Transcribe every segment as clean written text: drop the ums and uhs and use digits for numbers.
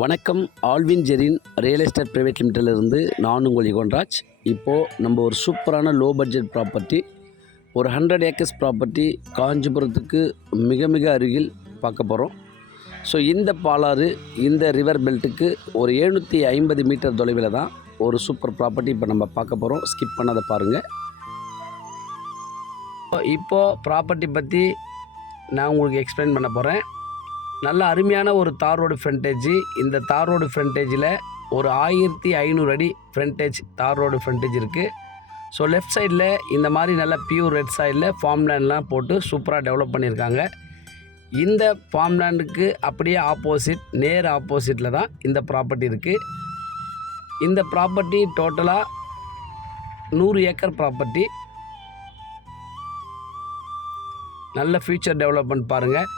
வணக்கம். Alvin Jerin real estate private லிமிட்டடிலிருந்து நான் உங்கள் யுகன்ராஜ். இப்போது நம்ம ஒரு சூப்பரான லோ பட்ஜெட் ப்ராப்பர்ட்டி, ஒரு 100 ஏக்கர்ஸ் ப்ராப்பர்ட்டி காஞ்சிபுரத்துக்கு மிக மிக அருகில் பார்க்க போகிறோம். ஸோ இந்த பாலாறு, இந்த ரிவர் பெல்ட்டுக்கு ஒரு 750 மீட்டர் தொலைவில் தான் ஒரு சூப்பர் ப்ராப்பர்ட்டி இப்போ நம்ம பார்க்க போகிறோம். ஸ்கிப் பண்ணாத பாருங்கள். இப்போது ப்ராப்பர்ட்டி பற்றி நான் உங்களுக்கு எக்ஸ்பிளைன் பண்ண போகிறேன். நல்ல அருமையான ஒரு தார் ரோடு ஃப்ரண்டேஜ். இந்த தார் ரோடு ஃப்ரண்டேஜில் ஒரு 1500 அடி ஃப்ரண்டேஜ் தார் ரோடு ஃப்ரண்டேஜ் இருக்குது. ஸோ லெஃப்ட் சைடில் இந்த மாதிரி நல்ல பியூர் ரெட் சைடில் ஃபார்ம் லேண்ட்லாம் போட்டு சூப்பராக டெவலப் பண்ணியிருக்காங்க. இந்த ஃபார்ம் லேண்டுக்கு அப்படியே ஆப்போசிட், நேர் ஆப்போசிட்டில் தான் இந்த ப்ராப்பர்ட்டி இருக்குது. இந்த ப்ராப்பர்ட்டி டோட்டலாக 100 ஏக்கர் ப்ராப்பர்ட்டி. நல்ல ஃபியூச்சர் டெவலப்மெண்ட் பாருங்கள்.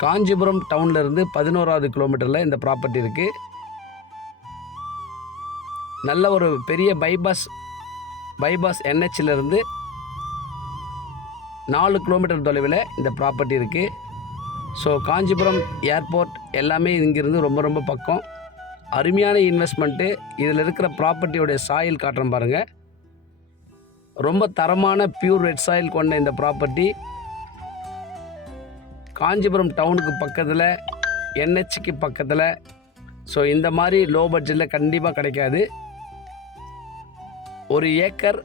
காஞ்சிபுரம் டவுன்லேருந்து 11வது கிலோமீட்டரில் இந்த ப்ராப்பர்ட்டி இருக்குது. நல்ல ஒரு பெரிய பைபாஸ் NHலேருந்து 4 கிலோமீட்டர் தொலைவில் இந்த ப்ராப்பர்ட்டி இருக்குது. ஸோ காஞ்சிபுரம் ஏர்போர்ட் எல்லாமே இங்கேருந்து ரொம்ப ரொம்ப பக்கம். அருமையான இன்வெஸ்ட்மெண்ட்டு. இதில் இருக்கிற ப்ராப்பர்ட்டியோடைய சாயில் காட்டுறேன் பாருங்கள். ரொம்ப தரமான பியூர் ரெட் சாயில் கொண்ட இந்த ப்ராப்பர்ட்டி காஞ்சிபுரம் டவுனுக்கு பக்கத்தில், NHக்கு பக்கத்தில். ஸோ இந்த மாதிரி லோ பட்ஜெட்டில் கண்டிப்பாக கிடைக்காது. ஒரு ஏக்கர்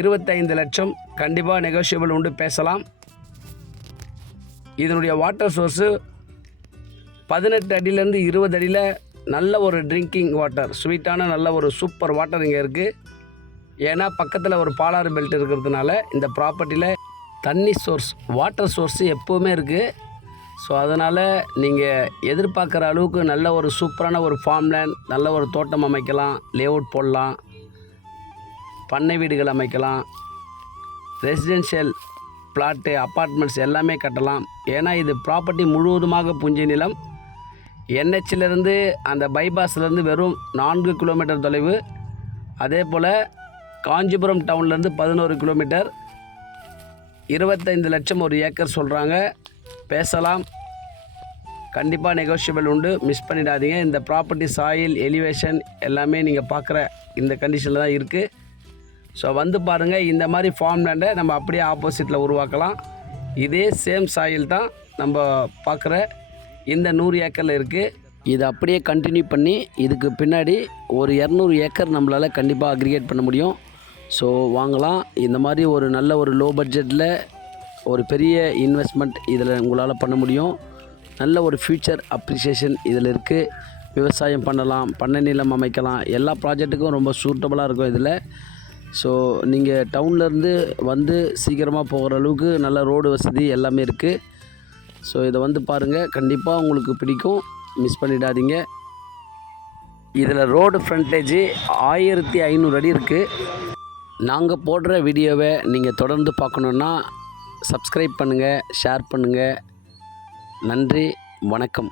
25 லட்சம், கண்டிப்பாக நெகோஷியபிள் உண்டு, பேசலாம். இதனுடைய வாட்டர் சோர்ஸு 18 அடியிலேருந்து 20 அடியில் நல்ல ஒரு ட்ரிங்கிங் வாட்டர், ஸ்வீட்டான நல்ல ஒரு சூப்பர் வாட்டர் இங்கே இருக்குது. ஏன்னா பக்கத்தில் ஒரு பாலாறு பெல்ட் இருக்கிறதுனால இந்த ப்ராப்பர்ட்டியில் தண்ணி சோர்ஸ், வாட்டர் சோர்ஸு எப்போவுமே இருக்குது. ஸோ அதனால் நீங்கள் எதிர்பார்க்குற அளவுக்கு நல்ல ஒரு சூப்பரான ஒரு ஃபார்ம் லேண்ட், நல்ல ஒரு தோட்டம் அமைக்கலாம், லேஅவுட் போடலாம், பண்ணை வீடுகள் அமைக்கலாம், ரெசிடென்ஷியல் பிளாட்டு, அப்பார்ட்மெண்ட்ஸ் எல்லாமே கட்டலாம். ஏன்னா இது ப்ராப்பர்ட்டி முழுவதுமாக புஞ்சை நிலம். NHலேருந்து அந்த பைபாஸ்லேருந்து வெறும் 4 கிலோமீட்டர் தொலைவு. அதே போல் காஞ்சிபுரம் டவுன்லேருந்து 11 கிலோமீட்டர். 25 லட்சம் ஒரு ஏக்கர் சொல்கிறாங்க, பேசலாம். கண்டிப்பாக நெகோஷியபிள் உண்டு, மிஸ் பண்ணிடாதீங்க. இந்த ப்ராப்பர்ட்டி சாயில், எலிவேஷன் எல்லாமே நீங்கள் பார்க்குற இந்த கண்டிஷனில் தான் இருக்குது. ஸோ வந்து பாருங்கள். இந்த மாதிரி ஃபார்ம் லேண்டை நம்ம அப்படியே ஆப்போசிட்டில் உருவாக்கலாம். இதே சேம் சாயில் தான் நம்ம பார்க்குற இந்த 100 ஏக்கரில் இருக்குது. இதை அப்படியே கண்டினியூ பண்ணி இதுக்கு பின்னாடி ஒரு 200 ஏக்கர் நம்மளால் கண்டிப்பாக அக்ரிகேட் பண்ண முடியும். ஸோ வாங்கலாம். இந்த மாதிரி ஒரு நல்ல ஒரு லோ பட்ஜெட்டில் ஒரு பெரிய இன்வெஸ்ட்மெண்ட் இதில் உங்களால் பண்ண முடியும். நல்ல ஒரு ஃப்யூச்சர் அப்ரிசியேஷன் இதில் இருக்குது. விவசாயம் பண்ணலாம், பண்ணை நிலம் அமைக்கலாம், எல்லா ப்ராஜெக்ட்டுக்கும் ரொம்ப சூட்டபுளாக இருக்கும் இதில். ஸோ நீங்கள் டவுன்லேருந்து வந்து சீக்கிரமாக போகிற அளவுக்கு நல்ல ரோடு வசதி எல்லாமே இருக்குது. ஸோ இதை வந்து பாருங்கள், கண்டிப்பாக உங்களுக்கு பிடிக்கும், மிஸ் பண்ணிடாதீங்க. இதில் ரோடு ஃப்ரண்டேஜ் 1500 அடி இருக்குது. நாங்கள் போடுற வீடியோவை நீங்கள் தொடர்ந்து பார்க்கணுன்னா சப்ஸ்கிரைப் பண்ணுங்கள், ஷேர் பண்ணுங்கள். நன்றி, வணக்கம்.